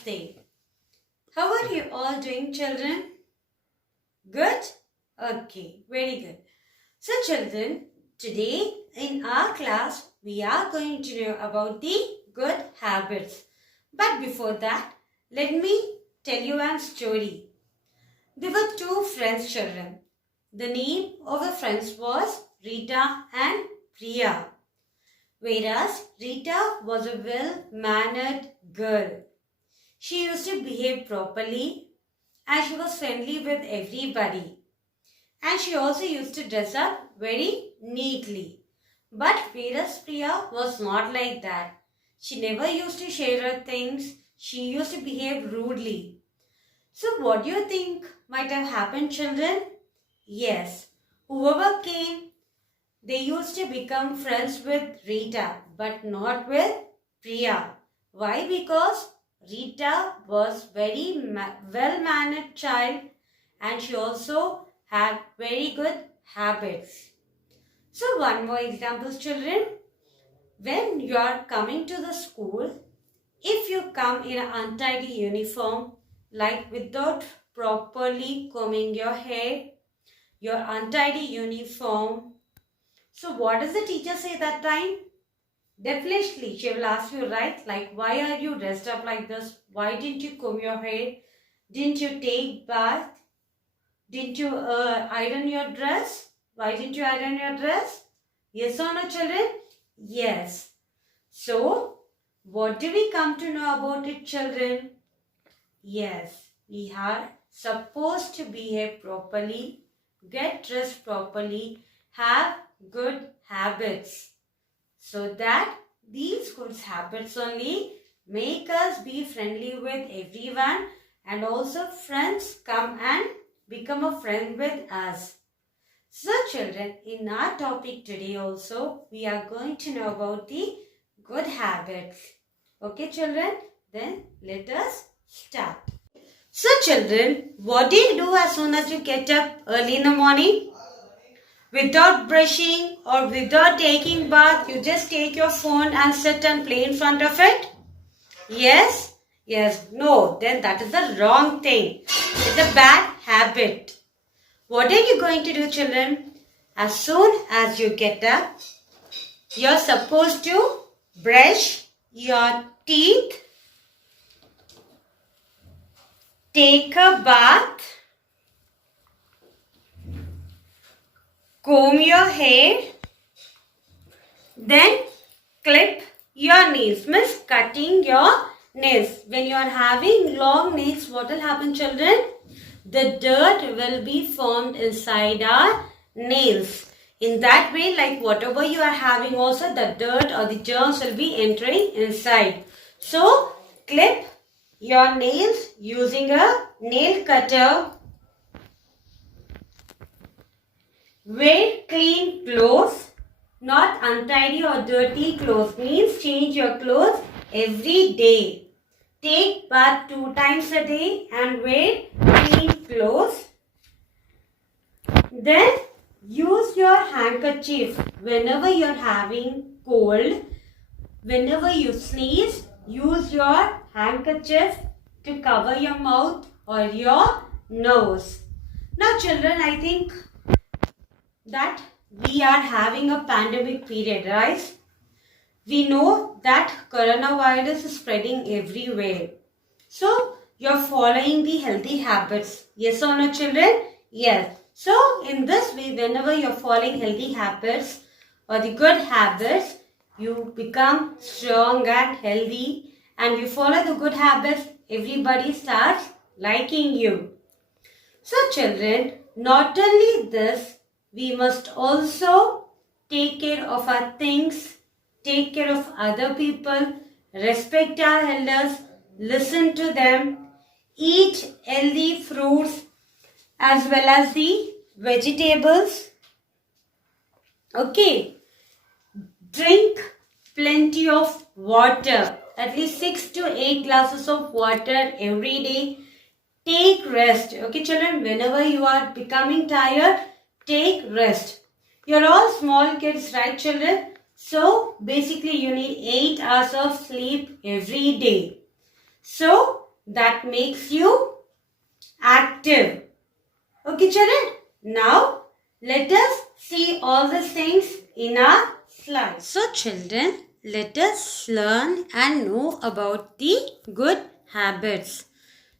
Namaste. How are you all doing, children? Good? Okay, very good. So, children, today in our class, we are going to know about the good habits. But before that, let me tell you a story. There were two friends, children. The name of the friends was Rita and Priya. Whereas Rita was a well-mannered girl. She used to behave properly and she was friendly with everybody. And she also used to dress up very neatly. But whereas Priya was not like that. She never used to share her things. She used to behave rudely. So what do you think might have happened, children? Yes, whoever came, they used to become friends with Rita, but not with Priya. Why? Because Rita was very well-mannered child and she also had very good habits. So one more example, children. When you are coming to the school, if you come in an untidy uniform, like without properly combing your hair, your untidy uniform, so what does the teacher say that time? Definitely, she will ask you, right? Like, why are you dressed up like this? Why didn't you comb your hair? Didn't you take bath? Didn't you iron your dress? Why didn't you iron your dress? Yes or no, children? Yes. So, what do we come to know about it, children? Yes, we are supposed to behave properly, get dressed properly, have good habits, so that these good habits only make us be friendly with everyone and also friends come and become a friend with us. So children, in our topic today also, we are going to know about the good habits. Okay children, then let us start. So children, what do you do as soon as you get up early in the morning? Without brushing or without taking bath, you just take your phone and sit and play in front of it? Yes? Yes. No, then that is the wrong thing. It's a bad habit. What are you going to do, children? As soon as you get up, you're supposed to brush your teeth, take a bath, comb your hair, then clip your nails. Means cutting your nails. When you are having long nails, what will happen, children? The dirt will be formed inside our nails. In that way, like whatever you are having also, the dirt or the germs will be entering inside. So, clip your nails using a nail cutter. Wear clean clothes, not untidy or dirty clothes. Means change your clothes every day. Take bath 2 times a day and wear clean clothes. Then use your handkerchief whenever you are having cold. Whenever you sneeze, use your handkerchief to cover your mouth or your nose. Now children, I think that we are having a pandemic period, right? We know that coronavirus is spreading everywhere. So, you're following the healthy habits. Yes or no, children? Yes. So, in this way, whenever you're following healthy habits or the good habits, you become strong and healthy, and you follow the good habits, everybody starts liking you. So, children, not only this, we must also take care of our things, take care of other people, respect our elders, listen to them, eat healthy fruits as well as the vegetables. Okay. Drink plenty of water, at least 6 to 8 glasses of water every day. Take rest. Okay children, whenever you are becoming tired, take rest. You're all small kids, right children? So basically you need 8 hours of sleep every day. So that makes you active. Okay, children. Now, let us see all the things in our slides. So, children, let us learn and know about the good habits.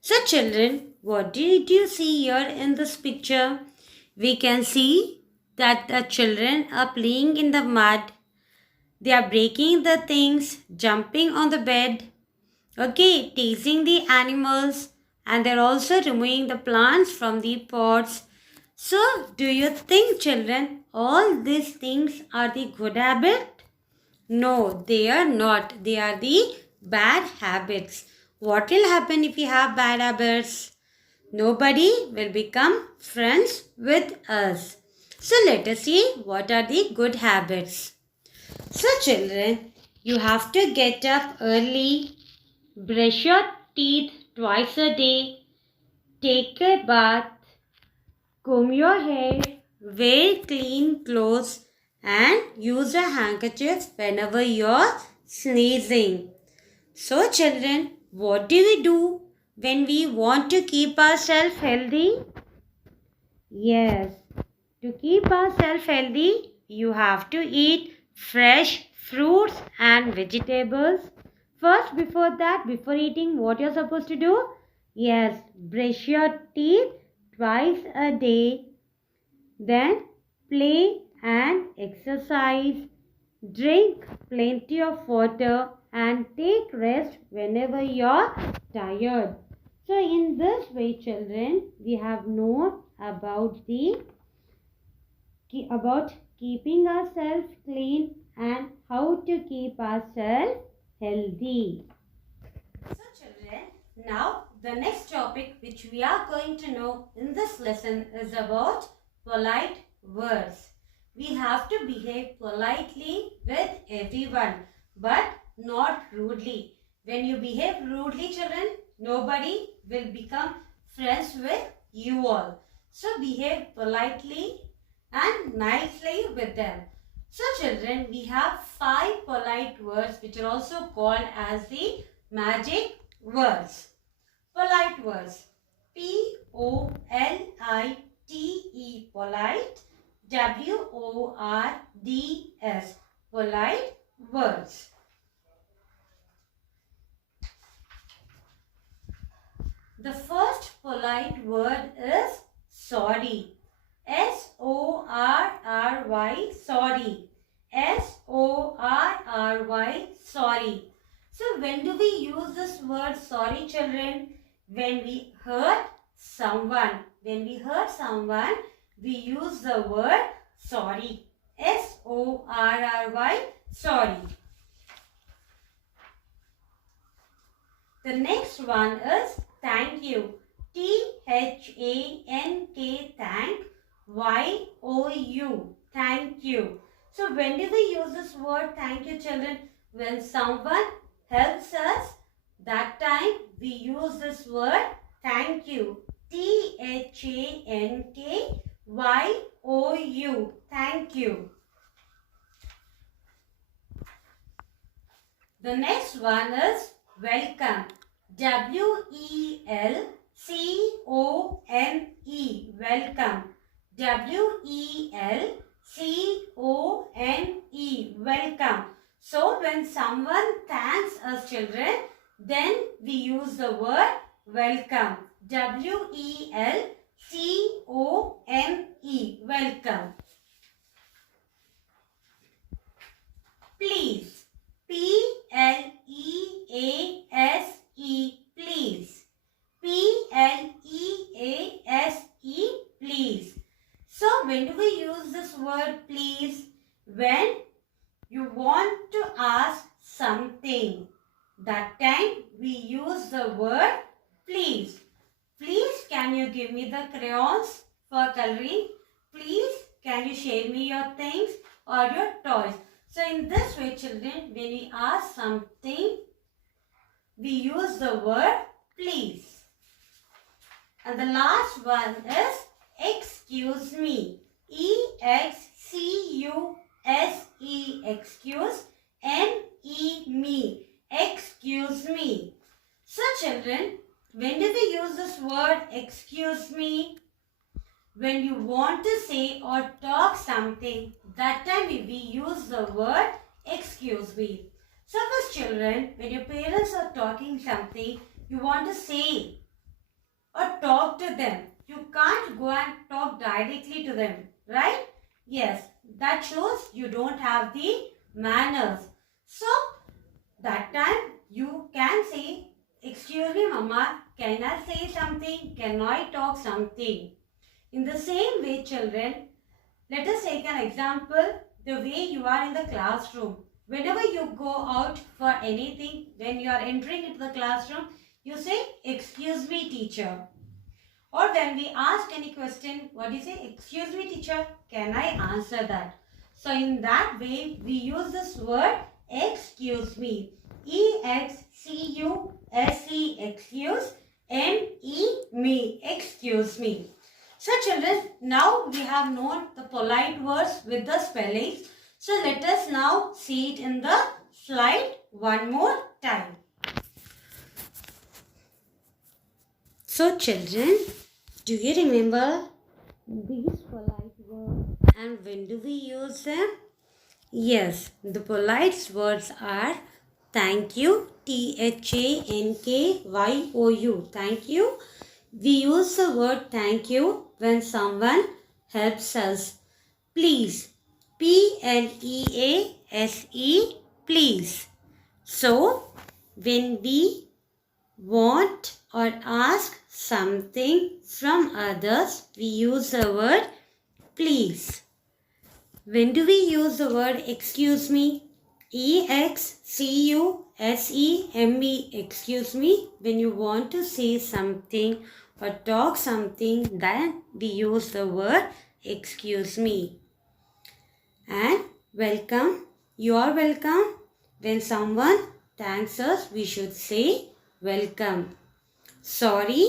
So, children, what did you see here in this picture? We can see that the children are playing in the mud. They are breaking the things, jumping on the bed, okay, teasing the animals, and they're also removing the plants from the pots. So, do you think, children, all these things are the good habit? No, they are not. They are the bad habits. What will happen if you have bad habits? Nobody will become friends with us. So, let us see what are the good habits. So, children, you have to get up early, brush your teeth twice a day, take a bath, comb your hair, wear clean clothes, and use a handkerchief whenever you're sneezing. So, children, what do we do when we want to keep ourselves healthy? Yes, to keep ourselves healthy, you have to eat fresh fruits and vegetables. First, before that, before eating, what you're supposed to do? Yes, brush your teeth twice a day. Then, play and exercise. Drink plenty of water and take rest whenever you're tired. So, in this way, children, we have known about keeping ourselves clean and how to keep ourselves healthy. So, children, now the next topic which we are going to know in this lesson is about polite words. We have to behave politely with everyone, but not rudely. When you behave rudely, children, nobody will become friends with you all. So, behave politely and nicely with them. So, children, we have 5 polite words which are also called as the magic words. Polite words. Polite. Polite. words. Polite words. The first polite word is sorry. S-O-R-R-Y, sorry. S-O-R-R-Y, sorry. So when do we use this word sorry, children? When we hurt someone. When we hurt someone, we use the word sorry. S-O-R-R-Y, sorry. The next one is thank you. T-H-A-N-K, thank. Y-O-U, thank you. So when do we use this word thank you, children? When someone helps us, that time we use this word thank you. T-H-A-N-K-Y-O-U, thank you. The next one is welcome. W-E-L-C-O-M-E, welcome. W-E-L-C-O-M-E, welcome. So when someone thanks us, children, then we use the word welcome. W-E-L-C-O-M-E, welcome. Please. P-L-E-A-S-E, please. P-L-E-A-S-E, please. So, when do we use this word please? When you want to ask something. That time we use the word please. Please, can you give me the crayons for coloring? Please, can you share me your things or your toys? So, in this way, children, when we ask something, we use the word please. And the last one is excuse me. E-X-C-U-S-E, excuse. M-E, me. Excuse me. So, children, word excuse me. When you want to say or talk something, that time we use the word excuse me. Suppose children, when your parents are talking something, you want to say or talk to them. You can't go and talk directly to them, right? Yes, that shows you don't have the manners. So, that time you can say, excuse me mama, can I say something? Can I talk something? In the same way children, let us take an example, the way you are in the classroom. Whenever you go out for anything, when you are entering into the classroom, you say, excuse me teacher. Or when we ask any question, what do you say? Excuse me teacher, can I answer that? So in that way, we use this word excuse me. E-X-C-U-S-E, excuse, M-E, me, excuse me. So children, now we have known the polite words with the spellings. So let us now see it in the slide one more time. So children, do you remember these polite words and when do we use them? Yes, the polite words are thank you, T-H-A-N-K-Y-O-U, thank you. We use the word thank you when someone helps us. Please, P-L-E-A-S-E, please. So, when we want or ask something from others, we use the word please. When do we use the word excuse me? E-X-C-U-S-E-M-E, excuse me. When you want to say something or talk something, then we use the word excuse me. And welcome, you are welcome. When someone thanks us, we should say welcome. Sorry,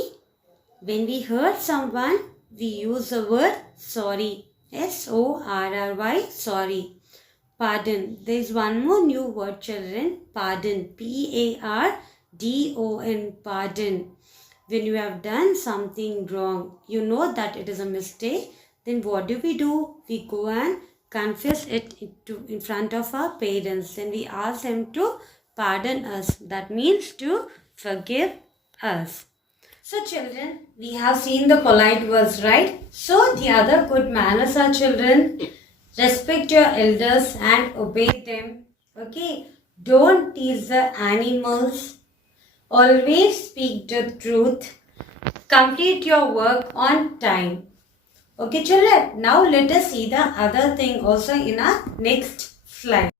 when we hurt someone, we use the word sorry. S-O-R-R-Y, sorry. Pardon. There is one more new word, children. Pardon. P-A-R-D-O-N. Pardon. When you have done something wrong, you know that it is a mistake, then what do? We go and confess it in front of our parents. Then we ask them to pardon us. That means to forgive us. So children, we have seen the polite words, right? So the other good manners are children, respect your elders and obey them. Okay, don't tease the animals. Always speak the truth. Complete your work on time. Okay children, now let us see the other thing also in our next slide.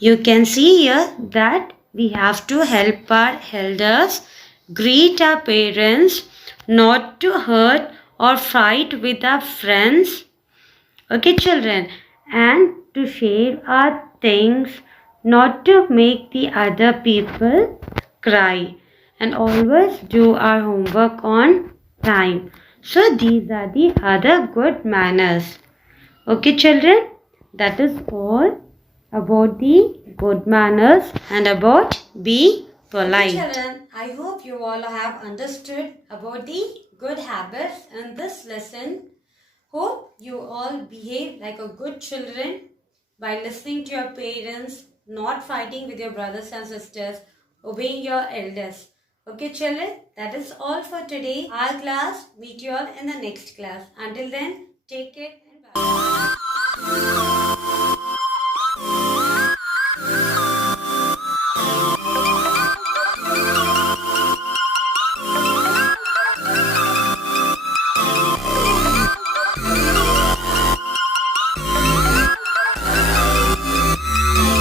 You can see here that we have to help our elders, greet our parents, not to hurt or fight with our friends. Okay children, and to share our things, not to make the other people cry, and always do our homework on time. So these are the other good manners. Okay children, that is all about the good manners and about be polite. Okay, children, I hope you all have understood about the good habits in this lesson. Hope you all behave like a good children by listening to your parents, not fighting with your brothers and sisters, obeying your elders. Okay children, that is all for today. Our class, meet you all in the next class. Until then, take care and bye.